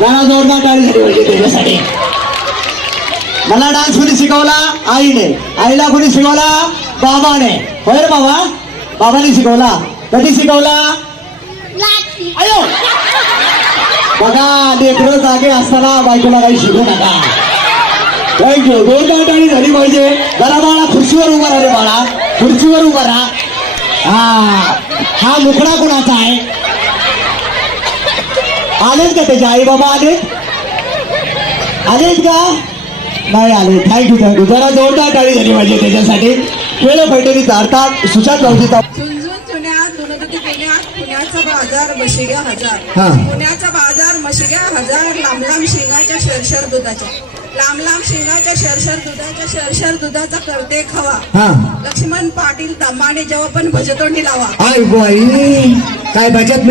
जरा जोरदार टाळी झाली पाहिजे त्याच्यासाठी. मला डान्स कोणी शिकवला? आईने. आईला कोणी शिकवला? बाबाने. होय रे बाबा, बाबाने शिकवला. कधी शिकवला? आयो बघा, लेकरं जागे असताना बायकोला काही शिकू नका. थँक्यू. जोरदार टाळी झाली पाहिजे. जरा बाळा खुर्चीवर उभा राहा रे बाळा, खुर्चीवर उभा राहा. हा मुखडा कोणाचा आहे? आलेत का त्याचे आई बाबा? आलेत का? नाही आले. Thank you thank you. जरा जोरदार टाळी झाली पाहिजे त्याच्यासाठी. खेळ पैठणी तारतात सुशांत भाऊजीचा. पुण्याचा बाजार मशिग्या हजार. पुण्याचा बाजार मशिग्या हजार. लांब लांब शेंगाच्या शरशर दुधाच्या, लांब लांब शेंगाच्या शरशर दुधाच्या, शरशर दुधाचा करते खवा. लक्ष्मण पाटील तांबाने जेव्हा पण भजतोंडी लावा. काय बचत